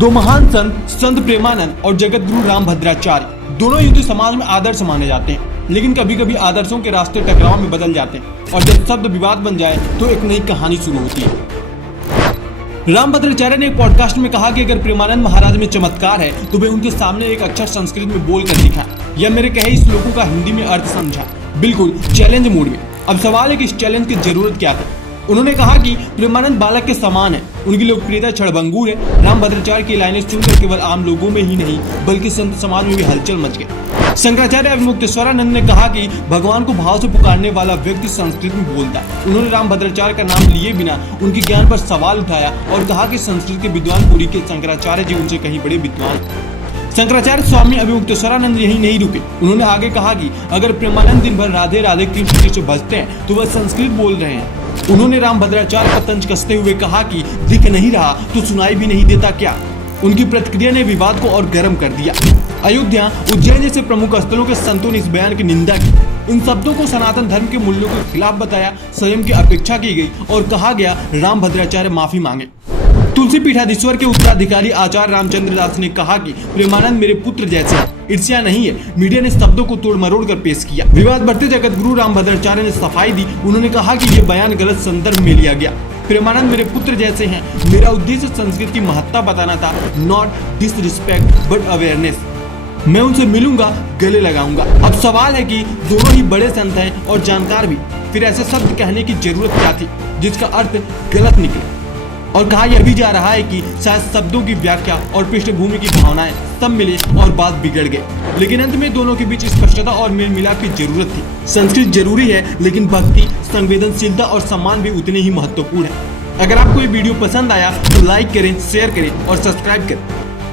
दो महान संत प्रेमानंद और जगत गुरु रामभद्राचार्य दोनों हिंदू समाज में आदर्श माने जाते हैं, लेकिन कभी कभी आदर्शों के रास्ते टकराव में बदल जाते हैं और जब शब्द विवाद बन जाए तो एक नई कहानी शुरू होती है। रामभद्राचार्य ने एक पॉडकास्ट में कहा कि अगर प्रेमानंद महाराज में चमत्कार है तो वे उनके सामने एक अक्षर संस्कृत में बोल कर दिखा या मेरे कहे इस श्लोकों का हिंदी में अर्थ समझा, बिल्कुल चैलेंज मूड में। अब सवाल है कि इस चैलेंज की जरूरत क्या है। उन्होंने कहा कि प्रेमानंद बालक के समान है, उनकी लोकप्रियता क्षणभंगुर है। रामभद्राचार्य की लाइनें सुनकर केवल आम लोगों में ही नहीं बल्कि संत समाज में भी हलचल मच गई। शंकराचार्य अविमुक्तेश्वरानंद ने कहा कि भगवान को भाव से पुकारने वाला व्यक्ति संस्कृत में बोलता है। उन्होंने रामभद्राचार्य का नाम लिए बिना उनके ज्ञान पर सवाल उठाया और कहा कि संस्कृत के विद्वान पुरी के शंकराचार्य जी उनसे कहीं बड़े विद्वान। शंकराचार्य स्वामी अविमुक्तेश्वरानंद यही नहीं रुके, उन्होंने आगे कहा कि अगर प्रेमानंद दिन भर राधे राधे कृष्ण कृष्ण भजते हैं तो वह संस्कृत बोल रहे हैं। उन्होंने रामभद्राचार्य पर तंज कसते हुए कहा कि दिख नहीं रहा तो सुनाई भी नहीं देता क्या। उनकी प्रतिक्रिया ने विवाद को और गर्म कर दिया। अयोध्या, उज्जैन जैसे प्रमुख स्थलों के संतों ने इस बयान की निंदा की। इन शब्दों को सनातन धर्म के मूल्यों के खिलाफ बताया, संयम की अपेक्षा की गई और कहा गया रामभद्राचार्य माफी मांगे। तुलसी पीठाधीश्वर के उत्तराधिकारी आचार्य रामचंद्र दास ने कहा कि प्रेमानंद मेरे पुत्र जैसे हैं, ईर्ष्या नहीं है। मीडिया ने शब्दों को तोड़ मरोड़ कर पेश किया। विवाद बढ़ते जगत गुरु रामभद्राचार्य ने सफाई दी। उन्होंने कहा कि यह बयान गलत संदर्भ में लिया गया। प्रेमानंद मेरे पुत्र जैसे हैं। मेरा उद्देश्य संस्कृत की महत्ता बताना था, नॉट डिसरिस्पेक्ट बट अवेयरनेस। मैं उनसे मिलूंगा, गले लगाऊंगा। अब सवाल है कि दोनों ही बड़े संत हैं और जानकार भी, फिर ऐसे शब्द कहने की जरूरत क्या थी जिसका अर्थ गलत निकला। और कहा यह भी जा रहा है कि शायद शब्दों की व्याख्या और पृष्ठभूमि की भावनाएं सब मिले और बात बिगड़ गई। लेकिन अंत में दोनों के बीच स्पष्टता और मेल मिलाप की जरूरत थी। संस्कृत जरूरी है, लेकिन भक्ति, संवेदनशीलता और सम्मान भी उतने ही महत्वपूर्ण है। अगर आपको ये वीडियो पसंद आया तो लाइक करें, शेयर करें और सब्सक्राइब करें।